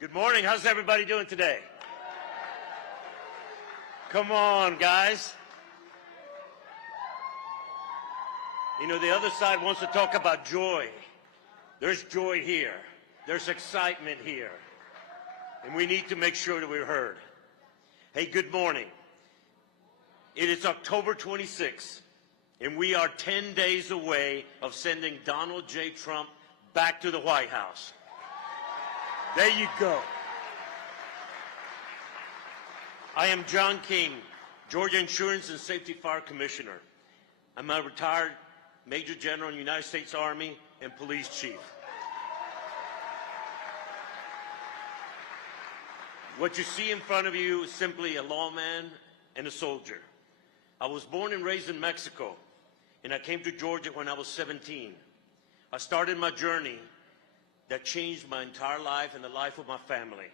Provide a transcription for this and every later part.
Good morning. How's everybody doing today? Come on, guys. You know, the other side wants to talk about joy. There's joy here. There's excitement here. And we need to make sure that we're heard. Hey, good morning. It is October 26th, and we are 10 days away of sending Donald J. Trump back to the White House. There you go. I am John King, Georgia Insurance and Safety Fire Commissioner. I'm a retired Major General in the United States Army and Police Chief. What you see in front of you is simply a lawman and a soldier. I was born and raised in Mexico, and I came to Georgia when I was 17. I started my journey that changed my entire life and the life of my family.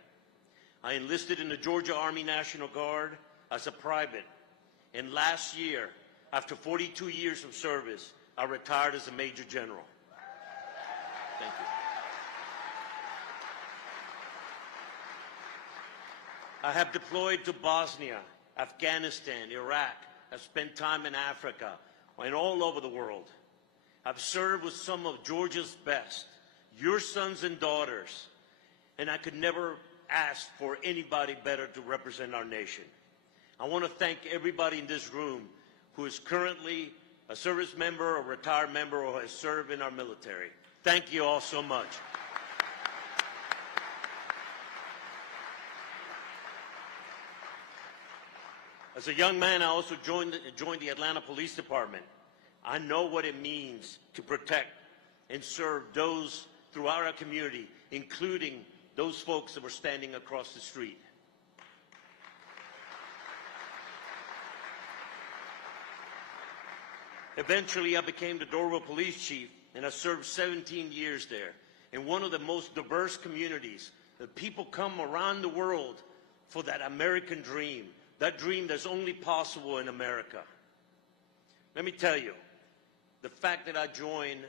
I enlisted in the Georgia Army National Guard as a private, and last year, after 42 years of service, I retired as a Major General. Thank you. I have deployed to Bosnia, Afghanistan, Iraq. I've spent time in Africa and all over the world. I've served with some of Georgia's best, your sons and daughters, and I could never ask for anybody better to represent our nation. I want to thank everybody in this room who is currently a service member, a retired member, or has served in our military. Thank you all so much. As a young man, I also joined the Atlanta Police Department. I know what it means to protect and serve those throughout our community, including those folks that were standing across the street. Eventually, I became the Doraville Police Chief, and I served 17 years there in one of the most diverse communities. The people come around the world for that American dream, that dream that's only possible in America. Let me tell you, the fact that I joined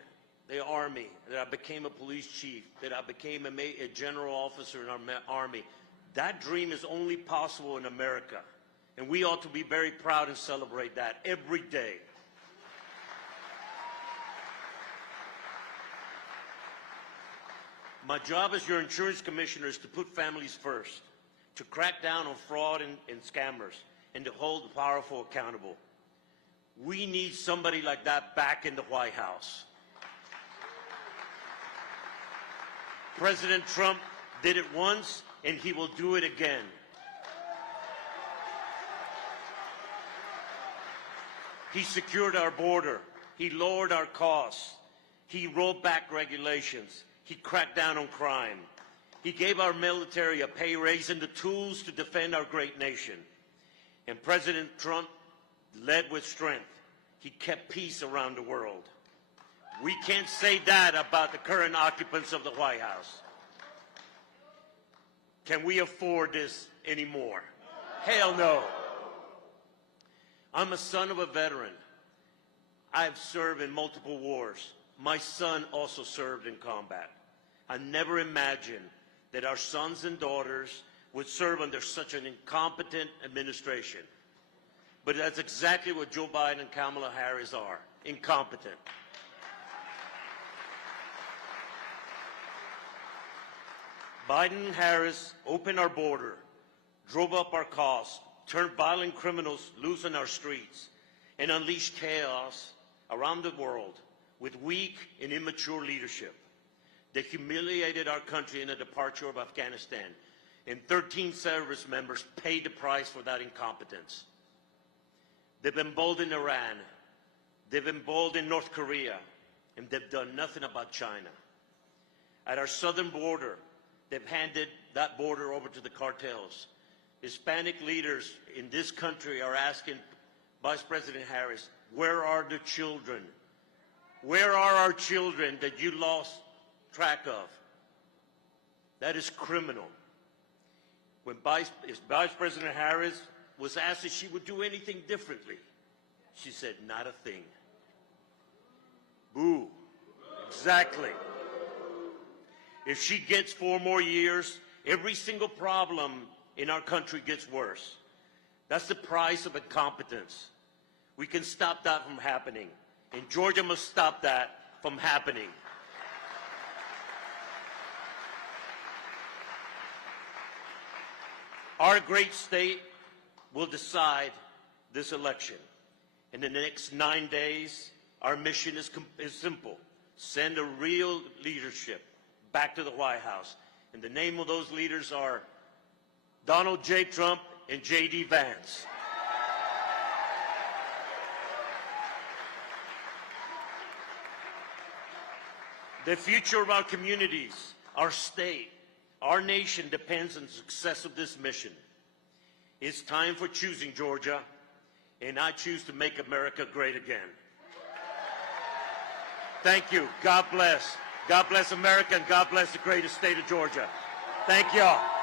the Army, that I became a police chief, that I became a general officer in our Army, that dream is only possible in America. And we ought to be very proud and celebrate that every day. My job as your insurance commissioner is to put families first, to crack down on fraud and scammers, and to hold the powerful accountable. We need somebody like that back in the White House. President Trump did it once, and he will do it again. He secured our border. He lowered our costs. He rolled back regulations. He cracked down on crime. He gave our military a pay raise and the tools to defend our great nation. And President Trump led with strength. He kept peace around the world. We can't say that about the current occupants of the White House. Can we afford this anymore? Hell no. I'm a son of a veteran. I've served in multiple wars. My son also served in combat. I never imagined that our sons and daughters would serve under such an incompetent administration. But that's exactly what Joe Biden and Kamala Harris are, incompetent. Biden and Harris opened our border, drove up our costs, turned violent criminals loose on our streets, and unleashed chaos around the world with weak and immature leadership. They humiliated our country in the departure of Afghanistan, and 13 service members paid the price for that incompetence. They've emboldened Iran, they've emboldened North Korea, and they've done nothing about China. At our southern border, they've handed that border over to the cartels. Hispanic leaders in this country are asking Vice President Harris, where are the children? Where are our children that you lost track of? That is criminal. When Vice President Harris was asked if she would do anything differently, she said, not a thing. Boo. Exactly. If she gets 4 more years every single problem in our country gets worse. That's the price of incompetence. We can stop that from happening, and Georgia must stop that from happening. Our great state will decide this election. In the next 9 days, our mission is simple. Send a real leadership back to the White House. And the name of those leaders are Donald J. Trump and J.D. Vance. The future of our communities, our state, our nation depends on the success of this mission. It's time for choosing, Georgia, and I choose to make America great again. Thank you. God bless. God bless America, and God bless the greatest state of Georgia. Thank y'all.